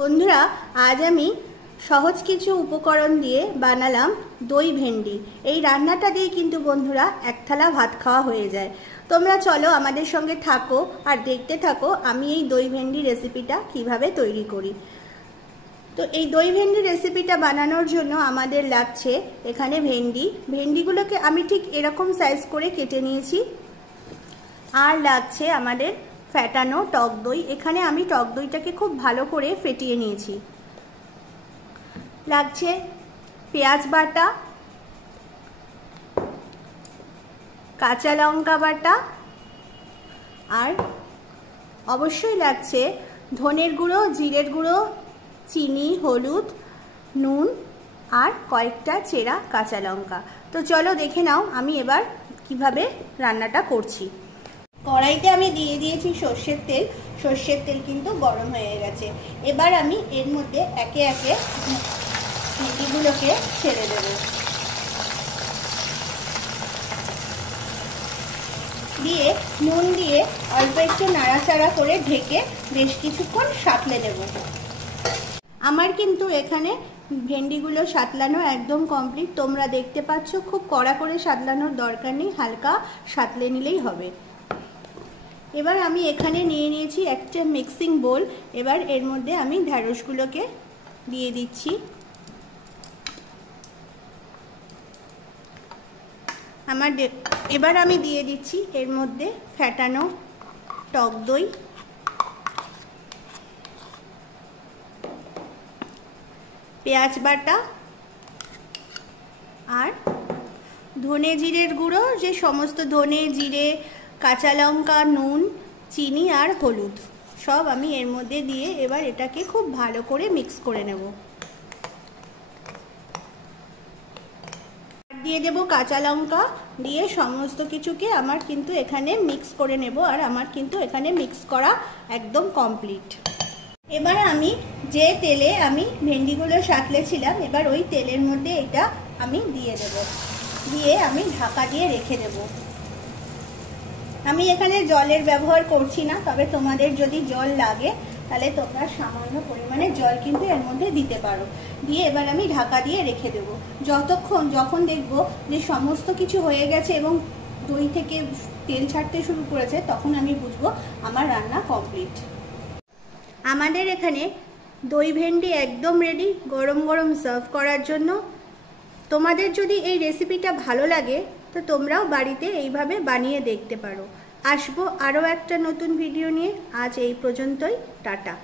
বন্ধুরা, আজ আমি সহজ কিছু উপকরণ দিয়ে বানালাম দই ভেন্ডি। এই রান্নাটা দিয়ে কিন্তু বন্ধুরা এক থালা ভাত খাওয়া হয়ে যায়। তোমরা চলো আমাদের সঙ্গে থাকো আর দেখতে থাকো আমি এই দই ভেন্ডি রেসিপিটা কিভাবে তৈরি করি। তো এই দই ভেন্ডি রেসিপিটা বানানোর জন্য আমাদের লাগছে এখানে ভেন্ডিগুলোকে আমি ঠিক এরকম সাইজ করে কেটে নিয়েছি। আর লাগছে আমাদের ফ্যাটানো টক দই। এখানে আমি টক দইটাকে খুব ভালো করে ফেটিয়ে নিয়েছি। লাগছে পেঁয়াজ বাটা, কাঁচা লঙ্কা বাটা, আর অবশ্যই লাগছে ধনের গুঁড়ো, জিরের গুঁড়ো, চিনি, হলুদ, নুন আর কয়েকটা চেরা কাঁচা লঙ্কা। তো চলো দেখে নাও আমি এবার কিভাবে রান্নাটা করছি। কড়াইতে আমি দিয়ে দিয়েছি সর্ষের তেল। সর্ষের তেল কিন্তু গরম হয়ে গেছে। এবার আমি এর মধ্যে একে একে ভেন্ডিগুলোকে ছেড়ে দেব। দিয়ে নুন দিয়ে অল্প একটু নাড়াচাড়া করে ঢেকে বেশ কিছুক্ষণ সাঁতলে নেব। আমার কিন্তু এখানে ভেন্ডিগুলো সাঁতলানো একদম কমপ্লিট। তোমরা দেখতে পাচ্ছ খুব কড়া করে সাঁতলানোর দরকার নেই, হালকা সাঁতলে নিলেই হবে। এবার আমি এখানে নিয়ে নিয়েছি একটা মিক্সিং বোল। এবার এর মধ্যে আমি ঢ্যাঁড়সগুলোকে দিয়ে দিচ্ছি। এবার আমি দিয়ে দিচ্ছি এর মধ্যে ফ্যাটানো টক দই, পেঁয়াজ বাটা আর ধনে জিরের গুঁড়ো, যে সমস্ত ধনে জিরে, কাঁচা লঙ্কা, নুন, চিনি আর হলুদ সব আমি এর মধ্যে দিয়ে এবার এটাকে খুব ভালো করে মিক্স করে নেব। দিয়ে দেব কাঁচা লঙ্কা, দিয়ে সমস্ত কিছুকে আমার কিন্তু এখানে মিক্স করে নেব। আর আমার কিন্তু এখানে মিক্স করা একদম কমপ্লিট। এবার আমি যে তেলে আমি ভেন্ডিগুলো সাঁতলেছিলাম, এবার ওই তেলের মধ্যে এটা আমি দিয়ে দেব। দিয়ে আমি ঢাকা দিয়ে রেখে দেব। আমি এখানে জলের ব্যবহার করছি না, তবে তোমাদের যদি জল লাগে তাহলে তোমরা সামান্য পরিমাণে জল কিন্তু এর মধ্যে দিতে পারো। দিয়ে এবার আমি ঢাকা দিয়ে রেখে দেব। যখন দেখব যে সমস্ত কিছু হয়ে গেছে এবং দই থেকে তেল ছাড়তে শুরু করেছে, তখন আমি বুঝবো আমার রান্না কমপ্লিট। আমাদের এখানে দই ভেন্ডি একদম রেডি গরম গরম সার্ভ করার জন্য। তোমাদের যদি এই রেসিপিটা ভালো লাগে তো তোমরাও বাড়িতে এইভাবে বানিয়ে দেখতে পারো। আসবো আরও একটা নতুন ভিডিও নিয়ে। আজ এই পর্যন্তই, টাটা।